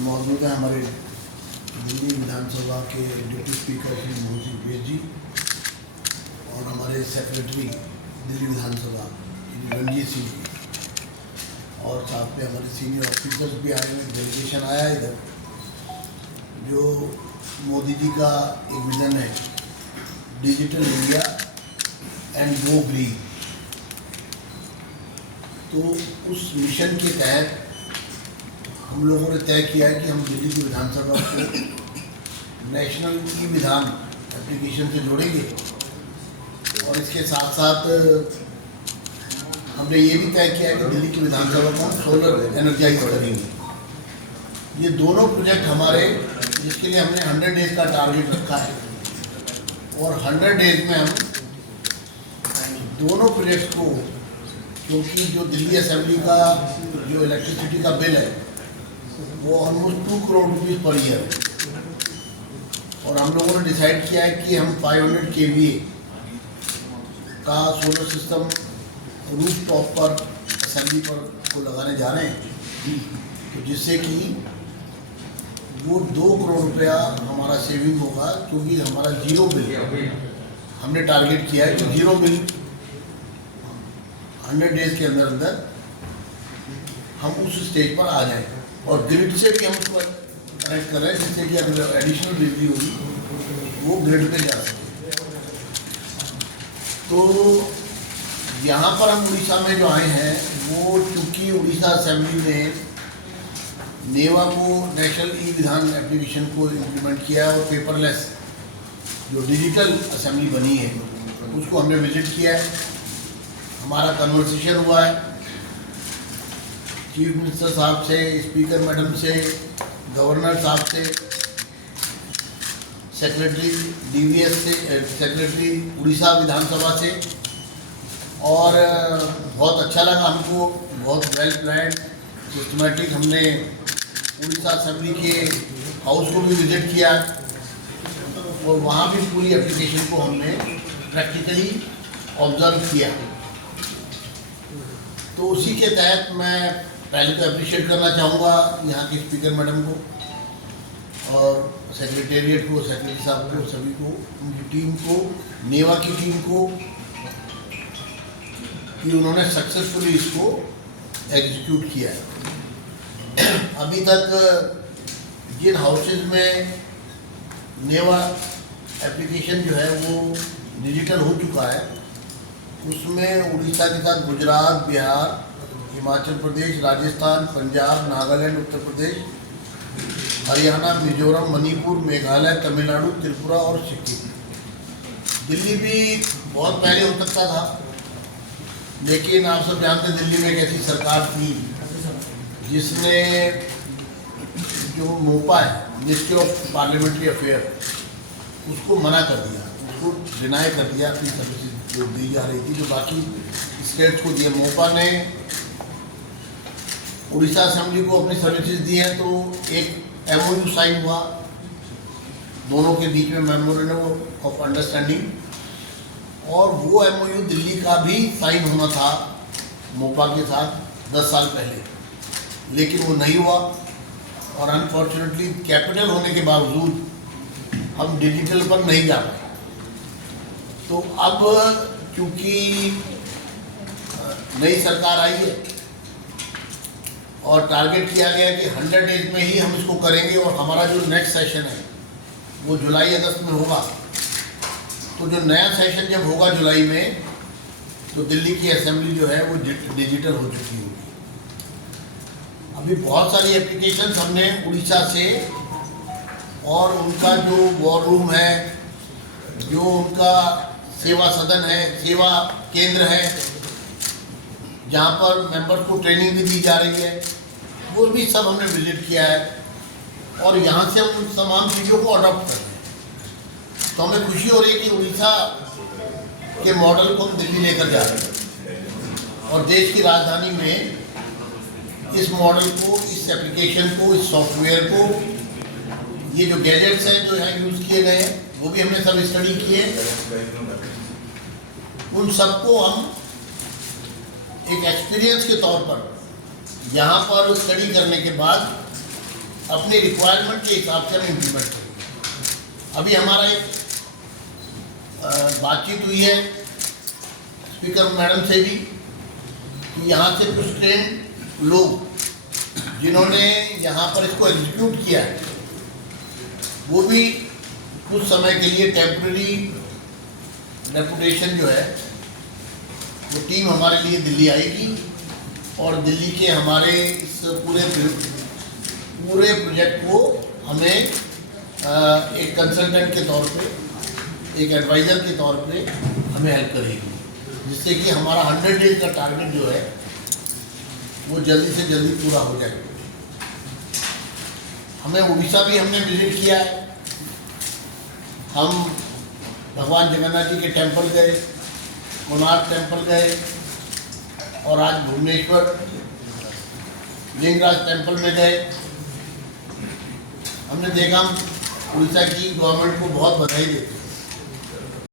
मौजूद है हमारे दिल्ली विधानसभा के डिप्टी स्पीकर श्री मोहन सिंह भेज जी और हमारे सेक्रेटरी दिल्ली विधानसभा श्री रणजीत सिंह जी और साथ में हमारे सीनियर ऑफिसर्स भी आए हुए, डेलीगेशन आया है इधर। जो मोदी जी का एक विज़न है, digital India and go green, तो उस मिशन के तहत हम लोगों ने तय किया है कि हम दिल्ली की विधानसभा को नेशनल ई विधान एप्लीकेशन से जोड़ेंगे और इसके साथ साथ हमने ये भी तय किया है कि दिल्ली की विधानसभा को हम सोलर एनर्जाइज करेंगे। ये दोनों प्रोजेक्ट हमारे, जिसके लिए हमने 100 डेज का टारगेट रखा है और 100 डेज में हम दोनों प्रोजेक्ट को, क्योंकि जो दिल्ली असेंबली का जो इलेक्ट्रिसिटी का बिल है वो almost 2 crore rupees per year है और हम लोगों ने डिसाइड किया है कि हम 500 kVA का सोलर सिस्टम रूफ टॉप पर असेंबली पर को लगाने जा रहे हैं, तो जिससे कि वो 2 करोड़ रुपया हमारा सेविंग होगा, क्योंकि हमारा जीरो बिल हमने टारगेट किया है कि जीरो बिल 100 डेज के अंदर अंदर हम उस स्टेज पर आ जाएं और ग्रिड से भी हम उसको कनेक्ट कर रहे हैं, जिससे कि अगर एडिशनल बिजली होगी वो ग्रिड पे जा सके। तो यहाँ पर हम उड़ीसा में जो आए हैं, वो चूँकि उड़ीसा असेंबली ने नेवा को नेशनल ई विधान एप्लीकेशन को इम्प्लीमेंट किया है और पेपरलेस जो डिजिटल असेंबली बनी है उसको हमने विजिट किया है। हमारा कन्वर्सेशन हुआ है चीफ मिनिस्टर साहब से, स्पीकर मैडम से, गवर्नर साहब से, सेक्रेटरी डीवीएस से, सेक्रेटरी उड़ीसा विधानसभा से, और बहुत अच्छा लगा हमको। बहुत वेल प्लान सिस्टमेटिक हमने उड़ीसा असेंबली के हाउस को भी विजिट किया और वहाँ भी पूरी एप्लीकेशन को हमने प्रैक्टिकली ऑब्जर्व किया। तो उसी के तहत मैं पहले तो अप्रिशिएट करना चाहूँगा यहाँ के स्पीकर मैडम को और सेक्रेटेरिएट को, सेक्रेटरी साहब को, सभी को, उनकी टीम को, नेवा की टीम को, कि उन्होंने सक्सेसफुली इसको एग्जीक्यूट किया है। अभी तक जिन हाउसेज में नेवा एप्लीकेशन जो है वो डिजिटल हो चुका है, उसमें उड़ीसा के साथ गुजरात, बिहार, हिमाचल प्रदेश, राजस्थान, पंजाब, नागालैंड, उत्तर प्रदेश, हरियाणा, मिजोरम, मणिपुर, मेघालय, तमिलनाडु, त्रिपुरा और सिक्किम। दिल्ली भी बहुत पहले हो सकता था, लेकिन आप सब जानते दिल्ली में एक ऐसी सरकार थी जिसने जो मोपा है, मिनिस्ट्री ऑफ पार्लियामेंट्री अफेयर, उसको मना कर दिया, उसको डिनाई कर दिया अपनी सर्विसेज जो दी जा रही थी, जो बाकी स्टेट्स को दिए। मोपा ने उड़ीसा असेंबली को अपनी सर्विसेज दी हैं, तो एक MOU साइन हुआ दोनों के बीच में, मेमोरेंडम ऑफ अंडरस्टैंडिंग, और वो MOU दिल्ली का भी साइन होना था मोपा के साथ 10 साल पहले, लेकिन वो नहीं हुआ और अनफॉर्चुनेटली कैपिटल होने के बावजूद हम डिजिटल पर नहीं जा पाए। तो अब क्योंकि नई सरकार आई है और टारगेट किया गया कि 100 डेज में ही हम इसको करेंगे और हमारा जो नेक्स्ट सेशन है वो जुलाई-अगस्त में होगा, तो जो नया सेशन जब होगा जुलाई में, तो दिल्ली की असेंबली जो है वो डिजिटल हो चुकी होगी। अभी बहुत सारी एप्लीकेशंस हमने उड़ीसा से, और उनका जो वॉर रूम है, जो उनका सेवा सदन है, सेवा केंद्र है, जहाँ पर मेंबर्स को ट्रेनिंग भी दी जा रही है, वो भी सब हमने विजिट किया है और यहाँ से हम उन तमाम चीज़ों को अडॉप्ट कर रहे हैं। तो हमें खुशी हो रही है कि उड़ीसा के मॉडल को हम दिल्ली लेकर जा रहे हैं और देश की राजधानी में इस मॉडल को, इस एप्लीकेशन को, इस सॉफ्टवेयर को, ये जो गैजेट्स हैं जो यहाँ यूज़ किए गए हैं वो भी हमने सब स्टडी किए, उन सबको हम एक एक्सपीरियंस के तौर पर यहाँ पर स्टडी करने के बाद अपनी रिक्वायरमेंट के हिसाब से हम इम्प्लीमेंट करेंगे। अभी हमारा एक बातचीत हुई है स्पीकर मैडम से भी कि यहाँ से कुछ ट्रेन लोग जिन्होंने यहाँ पर इसको एग्जीक्यूट किया है वो भी कुछ समय के लिए टेम्प्रेरी डेपुटेशन जो है वो टीम हमारे लिए दिल्ली आएगी और दिल्ली के हमारे इस पूरे प्रोजेक्ट को हमें एक कंसल्टेंट के तौर पे, एक एडवाइज़र के तौर पे हमें हेल्प करेगी, जिससे कि हमारा 100 डेज का टारगेट जो है वो जल्दी से जल्दी पूरा हो जाए। हमें उड़ीसा भी हमने विजिट किया है। हम भगवान जगन्नाथ जी के टेंपल गए, कोणार्क टेंपल गए और आज भुवनेश्वर लिंगराज टेंपल में गए। हमने देखा, हम उड़ीसा की गवर्नमेंट को बहुत बधाई देते हैं